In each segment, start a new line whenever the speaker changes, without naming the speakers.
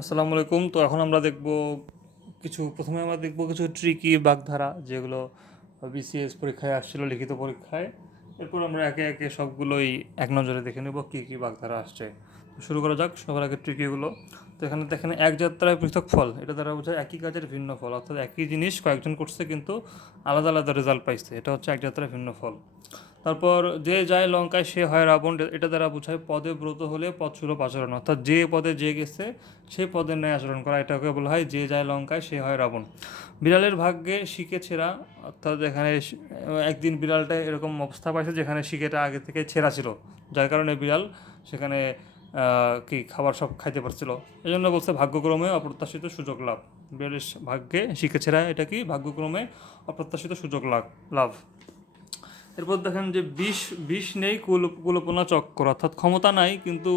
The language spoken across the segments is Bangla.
আসসালামু আলাইকুম। তো এখন আমরা দেখব কিছু, প্রথমে আমরা দেখব কিছু ট্রিকি বাগধারা যেগুলো বিসিএস পরীক্ষায় আসছিল, লিখিত পরীক্ষায়। এরপর আমরা একে একে সবগুলোই এক নজরে দেখে নেব কী কী বাগধারা আসছে। শুরু করা যাক, সবার আগে ট্রিকিগুলো তো এখানে দেখেন, এক যাত্রায় পৃথক ফল। এটা দ্বারা বোঝায় একই কাজের ভিন্ন ফল, অর্থাৎ একই জিনিস কয়েকজন করছে কিন্তু আলাদা আলাদা রেজাল্ট পাইছে। এটা হচ্ছে এক যাত্রায় ভিন্ন ফল। তারপর যে যায় লঙ্কায় সে হয় রাবণ, এটা দ্বারা বোঝায় পদে ব্রত হলে পদ সুলভ আচরণ অর্থাৎ যে পদে যে গেছে সেই পদের ন্যায় আচরণ করা, এটাকে বলা হয় যে যায় লঙ্কায় সে হয় রাবণ। বিড়ালের ভাগ্যে শিখে ছেঁড়া অর্থাৎ এখানে একদিন বিড়ালটা এরকম অবস্থা পাইছে যেখানে শিকেটা আগে থেকে ছেঁড়া ছিল। যার কারণে বিড়াল সেখানে কি খাবার সব খাইতে পারছিল। এই জন্য বলছে ভাগ্যক্রমে অপ্রত্যাশিত সুযোগ লাভ। বিড়ালের ভাগ্যে শিকে ছেঁড়া এটা কি? ভাগ্যক্রমে অপ্রত্যাশিত সুযোগ লাভ লাভ। এরপর দেখেন যে বিষ বিষ নেই, কুল, কুলপনা চক্কর, অর্থাৎ ক্ষমতা নাই, কিন্তু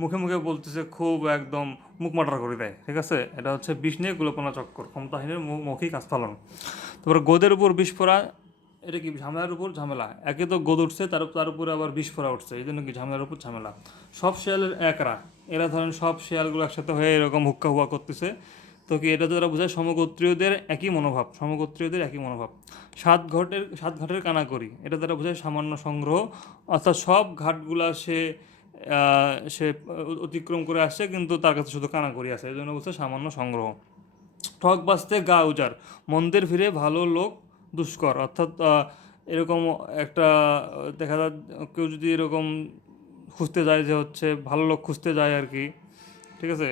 মুখে মুখে বলতেছে খুব একদম মুখ মাটার করে দেয়, ঠিক আছে? এটা হচ্ছে বিষ নেই, কুলপনা চক্কর, ক্ষমতাহীনের মৌখিক আস্ফালন। তারপর গোদের উপর বিষ ফোড়া, এটা কি ঝামেলার উপর? ঝামেলা। একে তো গোদ উঠছে, তার তার উপরে আবার বিষ ফোড়া উঠছে, এই জন্য কি ঝামেলার উপর ঝামেলা? সব শেয়ালের একরা, এরা ধরেন সব শেয়ালগুলো একসাথে হয়ে এরকম হুক্কা হুয়া করতেছে। তো কি এটা দ্বারা বোঝায় সমগোত্রীয়দের একই মনোভাব, সমগোত্রীয়দের একই মনোভাব। সাত ঘাটের সাত ঘাটের কানাকড়ি এটা দ্বারা বোঝায় সামান্য সংগ্রহ। অর্থাৎ সব ঘাটগুলা সে সে অতিক্রম করে আসছে, কিন্তু তার কাছে শুধু কানাকড়ি আছে এই জন্য বলছে সামান্য সংগ্রহ। ঠক বাঁচতে গা উজার মন্দির ফিরে ভালো লোক দুষ্কর। অর্থাৎ এরকম একটা, দেখা যায় কেউ যদি এরকম খুঁজতে যায় যে হচ্ছে, ভালো লোক খুঁজতে যায় আর কি, ঠিক আছে?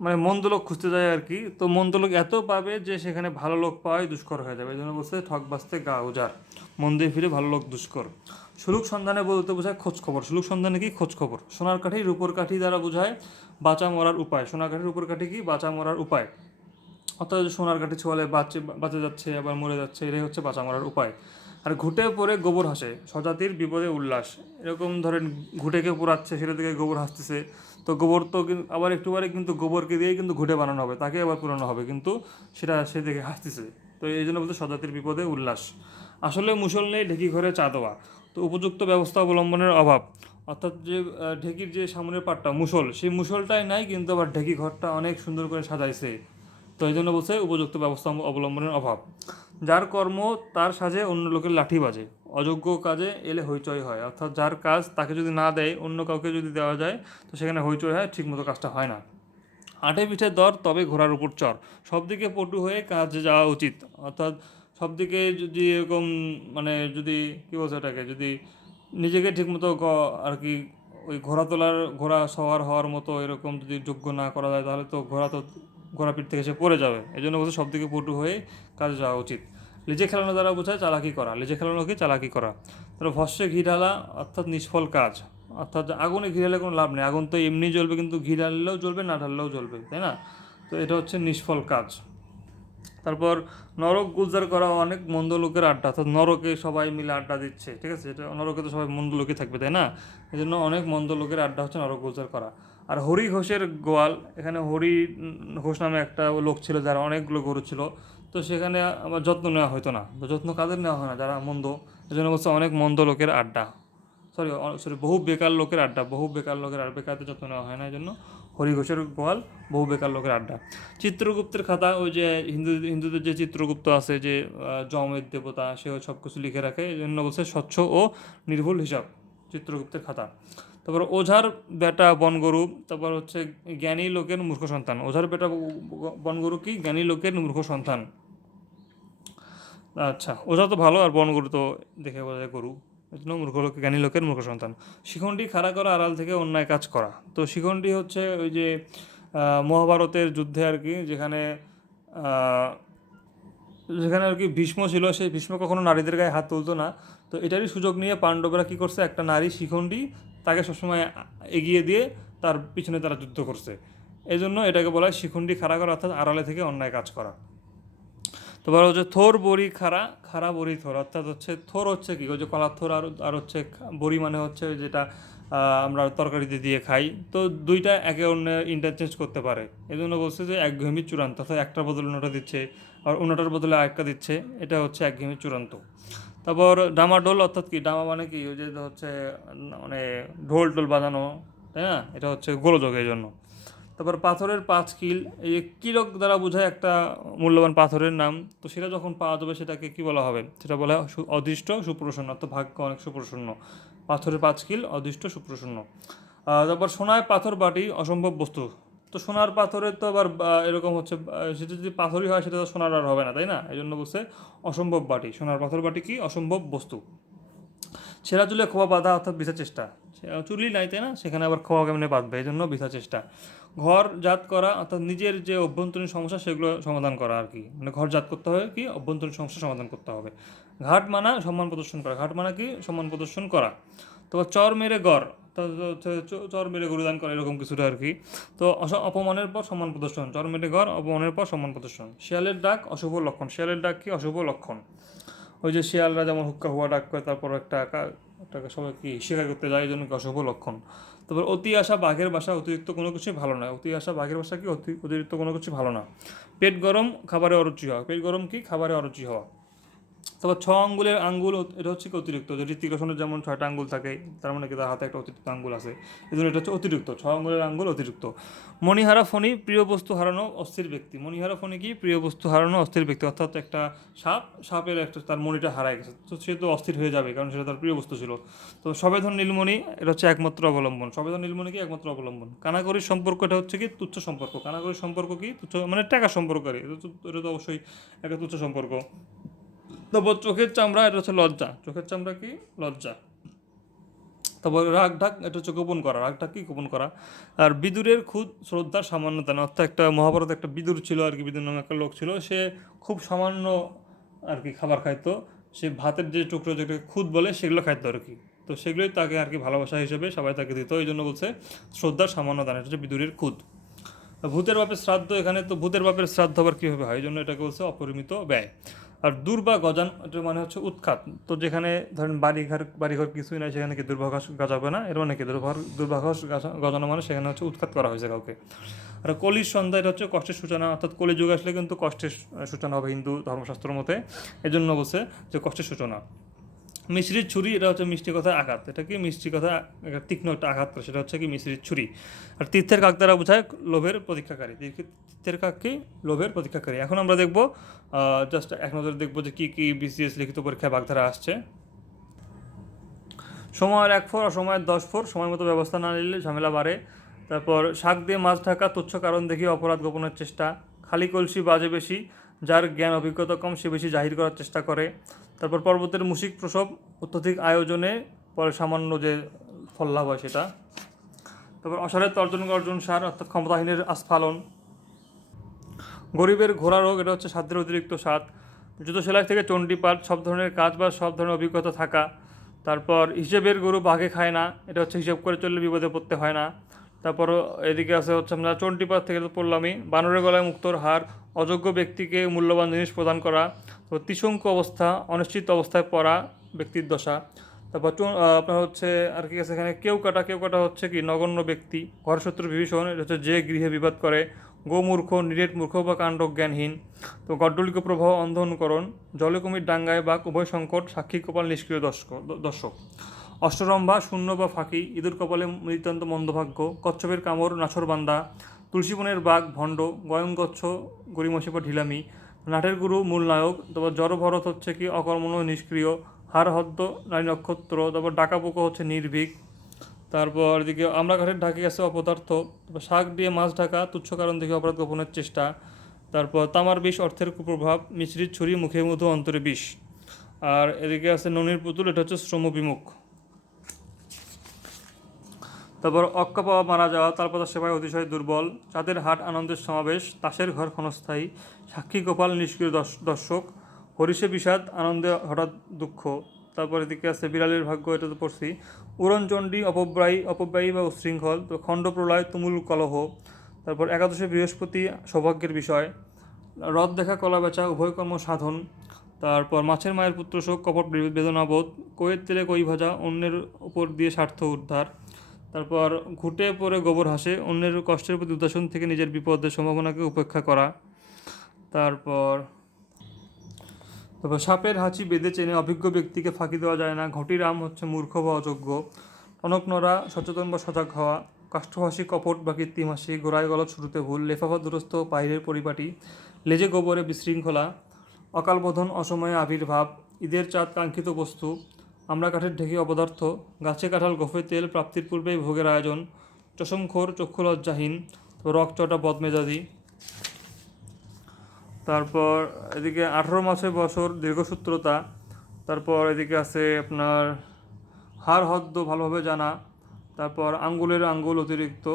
মানে মন্দ লোক খুঁজতে যায় আর কি। তো মন্দ লোক এত পাবে যে সেখানে ভালো লোক পাওয়াই দুষ্কর হয়ে যাবে। এই জন্য বলছে, ঠক বাঁচতে গা উজার মন্দির ফিরে ভালো লোক দুষ্কর। সুলুক সন্ধানে বলতে বোঝায় খোঁজ খবর। সুলুক সন্ধানে কি খোঁজ খবর? সোনার কাঠি রূপর কাঠি দ্বারা বোঝায় বাঁচা মরার উপায়। সোনার কাঠি, রূপর কাঠি কি? বাঁচা মরার উপায়। অর্থাৎ সোনার কাঠি ছোয়ালে বাঁচে বাঁচে যাচ্ছে, আবার মরে যাচ্ছে, এটাই হচ্ছে বাঁচা মরার উপায়। আর ঘুটে পরে গোবর হাসে। স্বজাতির বিপদে উল্লাস। এরকম ধরেন ঘুটেকে পোড়াচ্ছে সেটা থেকে গোবর হাসতেছে। তো গোবর তো আবার একটু পরে কিন্তু গোবরকে দিয়েই কিন্তু ঘুটে বানানো হবে, তাকে আবার পুরানো হবে, কিন্তু সেটা সে দেখে হাসতেছে তো এই জন্য বলতে সজাতির বিপদে উল্লাস। আসলে মুসল নেই, ঢেকি ঘরে চা দেওয়া। তো উপযুক্ত ব্যবস্থা অবলম্বনের অভাব। অর্থাৎ যে ঢেকির যে সামনের পাটটা মুসল, সেই মুসলটাই নাই, কিন্তু আবার ঢেকি ঘরটা অনেক সুন্দর করে সাজাইছে। তো এই জন্য বলছে উপযুক্ত ব্যবস্থা অবলম্বনের অভাব। যার কর্ম, তার সাজে অন্য লোকের লাঠি বাজে। অযোগ্য কাজে এলে হইচই হয়। অর্থাৎ যার কাজ তাকে যদি না দেয়, অন্য কাউকে যদি দেওয়া যায়, তো সেখানে হইচই হয়, ঠিকমতো কাজটা হয় না। আটে পিঠে দর, তবে ঘোড়ার উপর চর। সব দিকে পটু হয়ে কাজে যাওয়া উচিত। অর্থাৎ সব দিকে যদি এরকম মানে যদি, কী বলছে এটাকে, যদি নিজেকে ঠিকমতো আর কি, ওই ঘোড়া তোলার, ঘোড়া সওয়ার হওয়ার মতো এরকম যদি যোগ্য না করা যায়, তাহলে তো ঘোড়া তো ঘোড়া পিঠ থেকে সে পড়ে যাবে। এই জন্য বলছে সব দিকে পটু হয়ে কাজে যাওয়া উচিত। লেজে খেলানো দ্বারা বোঝায় চালাকি করা। লেজে খেলানো কি? চালাকি করা। তারপর ভস্যে ঘি ঢালা, অর্থাৎ নিষ্ফল কাজ। অর্থাৎ আগুনে ঘি ঢালে কোনো লাভ নেই। আগুন তো এমনি জ্বলবে, কিন্তু ঘি ঢাললেও জ্বলবে, না ঢাললেও জ্বলবে, তাই না? তো এটা হচ্ছে নিষ্ফল কাজ। তারপর নরক গুলজার করা অনেক মন্দ লোকের আড্ডা। অর্থাৎ নরকে সবাই মিলে আড্ডা দিচ্ছে, ঠিক আছে? এটা নরকে তো সবাই মন্দ লোকই থাকবে, তাই না? এই জন্য অনেক মন্দ লোকের আড্ডা হচ্ছে নরক গুলজার করা। আর হরি ঘোষের গোয়াল, এখানে হরি ঘোষ নামে একটা লোক ছিল যারা অনেকগুলো গরু ছিল। তো সেখানে আমার যত্ন নেওয়া হতো না। যত্ন কাদের নেওয়া হয় না? যারা মন্দ এই জন্য বলছে অনেক মন্দ লোকের আড্ডা। সরি সরি বহু বেকার লোকের আড্ডা, বহু বেকার লোকের আর বেকারদের যত্ন নেওয়া হয় না এই জন্য হরিঘোষের গোয়াল, বহু বেকার লোকের আড্ডা। চিত্রগুপ্তের খাতা, ওই যে হিন্দু, হিন্দুদের যে চিত্রগুপ্ত আছে, যে জমের দেবতা, সেও সব কিছু লিখে রাখে। এই জন্য বলছে স্বচ্ছ ও নির্ভুল হিসাব, চিত্রগুপ্তের খাতা। তারপর ওঝার বেটা বনগরু, তারপর হচ্ছে জ্ঞানী লোকের মূর্খ সন্তান। ওঝার বেটা বনগরু কি? জ্ঞানী লোকের মূর্খ সন্তান। আচ্ছা ওঝা তো ভালো, আর বনগরু তো দেখে বোঝা যায় গরু। জন্য মূর্খ লোক, জ্ঞানী লোকের মূর্খ সন্তান। শিখণ্ডী খাড়া করা, আড়াল থেকে অন্যায় কাজ করা। তো শিখণ্ডী হচ্ছে ওই যে মহাভারতের যুদ্ধে আর কি, যেখানে যেখানে আর কি ভীষ্ম ছিল, সেই ভীষ্ম কখনো নারীদের গায়ে হাত তুলতো না। তো এটারই সুযোগ নিয়ে পাণ্ডবরা কি করছে? একটা নারী শিখণ্ডী তাকে সবসময় এগিয়ে দিয়ে তার পিছনে তারা যুদ্ধ করছে। এই জন্য এটাকে বলা হয় শিখুন্ডি খাড়া করা, অর্থাৎ আড়ালে থেকে অন্যায় কাজ করা। তারপর হচ্ছে থোর, বড়ি, খাড়া খাড়া, বড়ি, থোর। অর্থাৎ হচ্ছে থোর হচ্ছে কি? ওই যে কলার থোর আর আর হচ্ছে বড়ি মানে হচ্ছে যেটা আমরা তরকারিতে দিয়ে খাই। তো দুইটা একে অন্যের ইন্টারচেঞ্জ করতে পারে। এই জন্য বলছে যে একঘেয়েমি চূড়ান্ত, অর্থাৎ একটার বদলে অন্যটা দিচ্ছে, আর অন্যটার বদলে আরেকটা দিচ্ছে। এটা হচ্ছে একঘেয়েমি চূড়ান্ত। তারপর ডামাডোল অর্থাৎ কি? ডামা মানে কি? ওই যে হচ্ছে মানে ঢোল টোল বাজানো, তাই না? এটা হচ্ছে গোলযোগ এই জন্য তারপর পাথরের পাঁচ কিল, এই কিলক দ্বারা বোঝায় একটা মূল্যবান পাথরের নাম। তো সেটা যখন পাওয়া যাবে, সেটাকে কি বলা হবে? সেটা বলা হয় অদৃষ্ট সুপ্রসন্ন, অর্থাৎ ভাগ্য অনেক সুপ্রসন্ন। পাথরের পাঁচ কিল, অদৃষ্ট সুপ্রসন্ন। তারপর সোনায় পাথর বাটি, অসম্ভব বস্তু। তো সোনার পাথরের তো আবার এরকম হচ্ছে সেটা যদি পাথরই হয়, সেটা তো সোনার আর হবে না, তাই না? এই জন্য বলছে অসম্ভব বাটি। সোনার পাথর বাটি কি? অসম্ভব বস্তু। ছেঁড়া চুলে খোয়া বাঁধা অর্থাৎ বিছা চেষ্টা। চুলি নাই, তাই না? সেখানে আবার খোয়া কেমনে বাঁধবে? এই জন্য বিছা চেষ্টা। ঘর জাত করা, অর্থাৎ নিজের যে অভ্যন্তরীণ সমস্যা, সেগুলো সমাধান করা আর কি। মানে ঘর জাত করতে হবে কি? অভ্যন্তরীণ সমস্যা সমাধান করতে হবে। ঘাট মানা, সম্মান প্রদর্শন করা। ঘাট মানা কি? সম্মান প্রদর্শন করা। তো চর মেরে গড়। চর মেরে গরুদান করা এরকম কিছুটা আর কি। তো অপমানের পর সম্মান প্রদর্শন, চর মেরে ঘর, অপমানের পর সম্মান প্রদর্শন। শিয়ালের ডাক, অশুভ লক্ষণ। শিয়ালের ডাক কি? অশুভ লক্ষণ। ওই যে শিয়ালরা যেমন হুক্কা হুয়া ডাক করে, তারপর একটা একটা সবাই কি শিকার করতে যায় এই জন্য কি অশুভ লক্ষণ? তারপর অতি আশা বাঘের বাসা অতিরিক্ত কোনো কিছুই ভালো না অতি আশা বাঘের বাসা কি? অতি, অতিরিক্ত কোনো কিছু ভালো না। পেট গরম, খাবারে অরুচি হওয়া। পেট গরম কি? খাবারে অরুচি হওয়া। তারপর ছ আঙ্গুলের আঙ্গুল এটা হচ্ছে অতিরিক্ত? যে ঋতিক রোশনের যেমন ছয়টা আঙ্গুল থাকে, তার মানে কি তার হাতে একটা অতিরিক্ত আঙ্গুল আছে। এই জন্য এটা হচ্ছে অতিরিক্ত। ছ আঙ্গুলের আঙ্গুল অতিরিক্ত। মণিহারা ফণি, প্রিয় বস্তু হারানো, অস্থির ব্যক্তি। মণিহারা ফণি কি? প্রিয় বস্তু হারানো, অস্থির ব্যক্তি। অর্থাৎ একটা সাপ, সাপের একটা তার মণিটা হারায় গেছে। তো সে তো অস্থির হয়ে যাবে, কারণ সেটা তার প্রিয় বস্তু ছিল। তো সবেধন নীলমণি, এটা হচ্ছে একমাত্র অবলম্বন। সবেধন নীলমণি কি? একমাত্র অবলম্বন। কানাকড়ির সম্পর্ক এটা হচ্ছে কি? তুচ্ছ সম্পর্ক। কানাকড়ির সম্পর্ক কি? তুচ্ছ মানে টাকা সম্পর্ক এটা তো অবশ্যই একটা তুচ্ছ সম্পর্ক। তারপর চোখের চামড়া, এটা হচ্ছে লজ্জা। চোখের চামড়া কি? লজ্জা। তারপর রাগ ঢাক, এটা হচ্ছে গোপন করা। রাগ ঢাক কি? গোপন করা। আর বিদুরের খুদ শ্রদ্ধার সামান্যতা না। অর্থাৎ একটা মহাভারত একটা বিদুর ছিল আর কি, বিদুর নামে একটা লোক ছিল। সে খুব সামান্য আর কি খাবার খাইতো। সে ভাতের যে টুকরো যেটাকে খুদ বলে, সেগুলো খাইতো আর কি। তো সেগুলোই তাকে আর কি ভালোবাসা হিসেবে সবাই তাকে দিত। এই জন্য বলছে শ্রদ্ধার সামান্য দান এটা হচ্ছে বিদুরের খুদ। ভূতের বাপের শ্রাদ্ধ এখানে, তো ভূতের বাপের শ্রাদ্ধ আবার কীভাবে হয়? এই জন্য এটাকে বলছে অপরিমিত ব্যয়। আর দুর্বা গজান মানে হচ্ছে উৎখাত। তো যেখানে ধরেন বাড়িঘর বাড়িঘর কিছুই নাই, সেখানে কি দুর্ভাঘাস গজাবে না? এর মানে কি? দুর্ভাগ দুর্ভাঘাস গজানো মানে সেখানে হচ্ছে উৎখাত করা হয়েছে কাউকে। আর কলির সন্ধ্যা, এটা হচ্ছে কষ্টের সূচনা, অর্থাৎ কলি যুগ আসলে কিন্তু কষ্টের সূচনা হবে হিন্দু ধর্মশাস্ত্র মতে। এজন্য বলছে যে কষ্টের সূচনা। মিশ্রির ছুরি, এটা হচ্ছে মিষ্টি কথা আঘাত। এটা কি মিষ্টি কথা তীক্ষ্ণ একটা আঘাত সেটা হচ্ছে কি মিশ্রির ছুরি। আর তীর্থের কাক দ্বারা বোঝায় লোভের প্রতীক্ষাকারী। তীর্থের কাক কি? লোভের প্রতীক্ষাকারী। এখন আমরা দেখব জাস্ট এক নজরে দেখব যে কী কী বিসিএস লিখিত পরীক্ষায় বাগধারা আসছে। সময়ের এক ফোর অসময়ের দশ ফোর সময় মতো ব্যবস্থা না নিলে ঝামেলা বাড়ে। তারপর, শাক দিয়ে মাছ ঢাকা, তুচ্ছ কারণ দেখিয়ে অপরাধ গোপনের চেষ্টা। খালি কলসি বাজে বেশি, যার জ্ঞান, অভিজ্ঞতা কম, সে বেশি জাহির করার চেষ্টা করে। তারপর পর্বতের মুশিক প্রসব অত্যধিক আয়োজনে পরে সামান্য যে ফল লাভ হয় সেটা। তারপর অসারের তর্জন গর্জন সার, অর্থাৎ ক্ষমতাহীনের আস্ফালন। গরিবের ঘোড়া রোগ, এটা হচ্ছে সাধ্যের অতিরিক্ত স্বাদ। জুতো সেলাই থেকে চণ্ডীপাঠ সব ধরনের কাজ বা সব ধরনের অভিজ্ঞতা থাকা। তারপর হিসেবের গরু বাঘে খায় না, এটা হচ্ছে হিসেব করে চললে বিপদে পড়তে হয় না। তারপর এদিকে আছে হচ্ছে আমরা চণ্ডীপাঠ থেকে তো পড়লামই। বানরের গলায় মুক্তর হার, অযোগ্য ব্যক্তিকে মূল্যবান জিনিস প্রদান করা, তো ত্রিশঙ্কু অবস্থা, অনিশ্চিত অবস্থায় পড়া ব্যক্তির দশা। তারপর আপনার হচ্ছে আর কি আছে এখানে? কেউ কাটা কেউ কাটা হচ্ছে কি? নগণ্য ব্যক্তি ঘরশত্রু বিভীষণ, এটা হচ্ছে যে গৃহে বিবাদ করে, গোমূর্খ, নিরেট মূর্খ বা কাণ্ড জ্ঞানহীন তো গড্ডলিক প্রবাহ অন্ধ অনুকরণ জলে কুমির ডাঙ্গায় বা উভয় সংকট, সাক্ষী, কপাল, নিষ্ক্রিয় দর্শক দর্শক। অষ্টরম্ভা, শূন্য বা ফাঁকি, ইঁদুর কপালে নিতান্ত মন্দভাগ্য, কচ্ছপের কামড়, নাছর বান্দা, তুলসীবনের বাঘ, ভণ্ড গয়ঙ্গচ্ছ গরিমসি বা ঢিলামি, নাটের গুরু, মূল নায়ক, তারপর জড় ভরত হচ্ছে কি অকর্মণ নিষ্ক্রিয়, হার হদ্দ, নারী নক্ষত্র, তারপর ডাকা পোকা হচ্ছে নির্ভীক, তারপর এদিকে আমরা ঘাটের ঢাকি আছে অপদার্থ, তারপর শাক দিয়ে মাছ ঢাকা, তুচ্ছ কারণ দেখে অপরাধ গোপনের চেষ্টা, তারপর তামার বিষ, অর্থের কুপ্রভাব মিশ্রিত ছুরি, মুখে মধু, অন্তরে বিষ, আর এদিকে আছে ননির পুতুল, এটা হচ্ছে শ্রম বিমুখ। তারপর অক্কা পাওয়া মারা যাওয়া তার সেবায় অতিশয় দুর্বল। চাঁদের হাট আনন্দের সমাবেশ, তাসের ঘর ক্ষণস্থায়ী। সাক্ষী গোপাল নিষ্ক্রিয় দর্শ- দর্শক। হরিষে বিষাদ, আনন্দে হঠাৎ দুঃখ। তারপর এদিকে আছে বিড়ালের ভাগ্য, এটা তো পড়ছি। উড়নচণ্ডী অপব্যয়ী অপব্যয়ী বা উশৃঙ্খল তো খণ্ড প্রলয়, তুমুল কলহ। তারপর একাদশে বৃহস্পতি, সৌভাগ্যের বিষয়। রথ দেখা, কলা বেচা, উভয় কর্ম সাধন। তারপর মাছের মায়ের পুত্র শোক, কপট বেদনাবোধ কইয়ের তেলে কই ভাজা, অন্যের উপর দিয়ে স্বার্থ উদ্ধার। তারপর ঘুটে পরে গোবর হাসে, অন্যের কষ্টের প্রতি উদাসীন থেকে নিজের বিপদের সম্ভাবনাকে উপেক্ষা করা। তারপর তারপর সাপের হাঁচি বেঁধে চেনে অভিজ্ঞ ব্যক্তিকে ফাঁকি দেওয়া যায় না। ঘটির আম হচ্ছে মূর্খ বা অযোগ্য। টনকনরা সচেতন বা সজাগ হওয়া, কাষ্ঠহাসি, কপট বা কৃত্রিম হাসি, গোড়ায় গলত শুরুতে ভুল লেফাফা দুরস্থ পাহিরের পরিপাটি, লেজে গোবরে বিশৃঙ্খলা, অকালবোধন অসময়ে আবির্ভাব, ঈদের চাঁদ কাঙ্ক্ষিত বস্তু আমরা কাঠের ঢেকে অপদার্থ, গাছে কাঁঠাল গোফে তেল প্রাপ্তির পূর্বেই ভোগের আয়োজন চশমখোর চক্ষু লজ্জাহীন রকচটা বদমেজাজি। তারপর এদিকে আঠারো মাসে বছর দীর্ঘসূত্রতা, তারপর এদিকে আছে আপনার হার হদ্দ ভালোভাবে জানা, তারপর আঙ্গুলের আঙ্গুল অতিরিক্ত,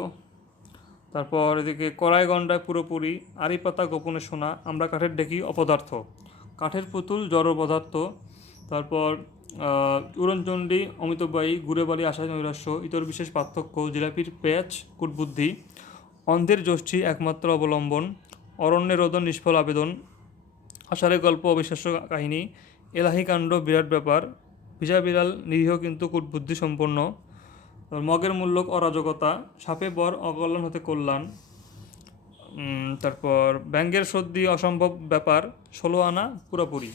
তারপর এদিকে কড়াই গন্ডায় পুরোপুরি, আড়ি পাতা গোপনে শোনা আমরা কাঠের ডেকি অপদার্থ। কাঠের পুতুল, জড় পদার্থ, তারপর উড়নচণ্ডী অমিতবায়ী গুড়ে বাড়ি আশায় নৈরাশ্য, ইতর বিশেষ পার্থক্য, জিলাপির পেঁচ কুটবুদ্ধি, অন্ধের জ্যোষ্ঠী একমাত্র অবলম্বন, অরণ্যের রোদন নিষ্ফল আবেদন আষাঢ়ে গল্প অবিশ্বাস্য কাহিনী, এলাহি কাণ্ড বিরাট ব্যাপার, ভিজা বিড়াল নিরীহ কিন্তু কুটবুদ্ধি সম্পন্ন, মগের মূল্যক অরাজকতা, সাপে বর অকল্যাণ হতে কল্যাণ তারপর ব্যাঙ্গের সর্দি অসম্ভব ব্যাপার, ষোলো আনা পুরোপুরি।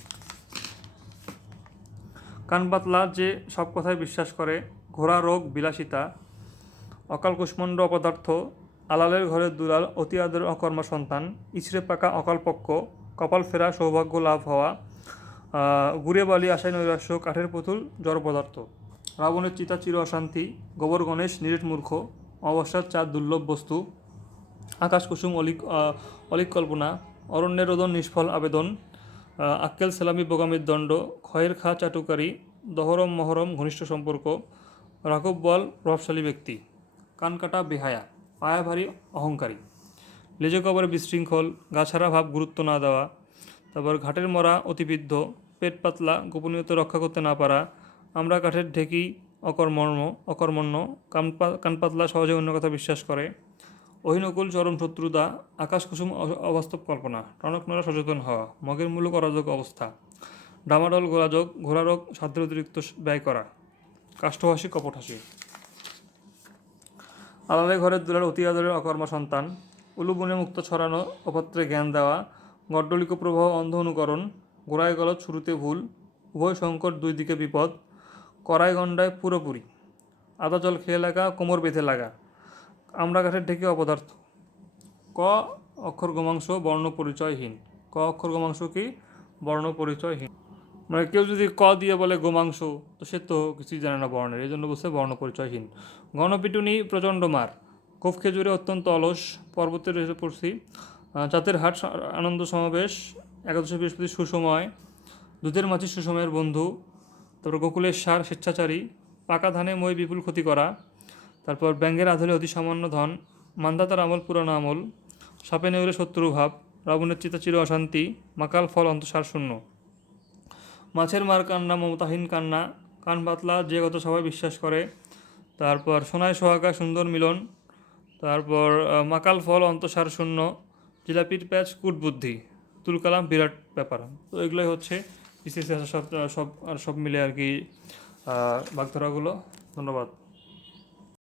কান পাতলা যে সব কথায় বিশ্বাস করে, ঘোড়া রোগ বিলাসিতা, অকাল কুষ্মণ্ড অপদার্থ আলালের ঘরের দুলাল অতি আদর অকর্ম সন্তান, ইছড়ে পাকা অকালপক্ষ কপাল ফেরা সৌভাগ্য লাভ হওয়া গুড়ে বালি আশায় নৈরাশ্য, কাঠের পুতুল জড় পদার্থ। রাবণের চিতা চির অশান্তি, গোবর গণেশ নিরেট মূর্খ, অবস্থার চার দুর্লভ বস্তু, আকাশ কুসুম অলিক অলিক কল্পনা, অরণ্যের রোদন নিষ্ফল আবেদন আক্কেল সেলামি বোগামির দণ্ড ক্ষয়ের খা চাটুকারী, দহরম মহরম ঘনিষ্ঠ সম্পর্ক, রাঘব বল প্রভাবশালী ব্যক্তি কানকাটা বেহায়া, পায়া ভারী অহংকারী। লেজে কবরে বিশৃঙ্খল গাছারা ভাব গুরুত্ব না দেওয়া, তারপর ঘাটের মরা অতিবিদ্ধ, পেট পাতলা, গোপনীয়তা রক্ষা করতে না পারা, আমরা কাঠের ঢেকি অকর্মর্ম অকর্মণ্য কানপা কানপাতলা সহজে অন্য কথা বিশ্বাস করে। অহিনকুল চরম শত্রুতা আকাশ কুসুম অবাস্তব কল্পনা, টনক টনকনরা সচেতন হওয়া, মগের মূলক অরাজক অবস্থা, ডামাডল গোলাযোগ, ঘোড়ারোগ সাধ্যের অতিরিক্ত ব্যয় করা, কাষ্ঠহাসি, কপটহাসি। আলালে ঘরের দুলার অতি আদরের অকর্মা সন্তান উলুবনে মুক্ত ছড়ানো, অপাত্রে জ্ঞান দেওয়া, গড্ডলিক প্রবাহ অন্ধ অনুকরণ, গোড়ায় গলত শুরুতে ভুল, উভয় সংকট দুই দিকে বিপদ, কড়াই গণ্ডায় পুরোপুরি আদা জল খেয়ে লাগা, কোমর বেঁধে লাগা আমরা কাঠের ঢেকে অপদার্থ। ক, অক্ষর গমাংস বর্ণ পরিচয়হীন। ক, অক্ষর গমাংস কি? বর্ণ পরিচয়হীন। মানে কেউ যদি ক দিয়ে বলে গোমাংস তো সে তো কিছুই জানে না বর্ণের এই জন্য বলছে বর্ণ পরিচয়হীন। গণপিটুনি প্রচণ্ড মার। কোফ খেজুরে অত্যন্ত অলস, পর্বতের এসে পড়ছি। জাতের হাট আনন্দ সমাবেশ, একাদশী বৃহস্পতি সুসময়, দুধের মাছি সুসময়ের বন্ধু, তারপর গোকুলের সার স্বেচ্ছাচারী, পাকা ধানে মই বিপুল ক্ষতি করা তারপর ব্যাঙ্গের আধলে অতি সামান্য ধন, মান্দাতার আমল পুরানো আমল, সাপে নেউরে শত্রু ভাব, রাবণের চিতা চির অশান্তি, মাকাল ফল অন্তঃসার শূন্য। মাছের মার কান্না, মমতাহীন কান্না, কান পাতলা, যে গত সবাই বিশ্বাস করে। তারপর সোনায় সোহাগা, সুন্দর মিলন। তারপর মাকাল ফল অন্তঃসার শূন্য, জিলাপির প্যাচ কুটবুদ্ধি তুলকালাম বিরাট ব্যাপার। তো এগুলোই হচ্ছে বিশেষ সব সব, আর সব মিলে আর কি বাগধারাগুলো। ধন্যবাদ।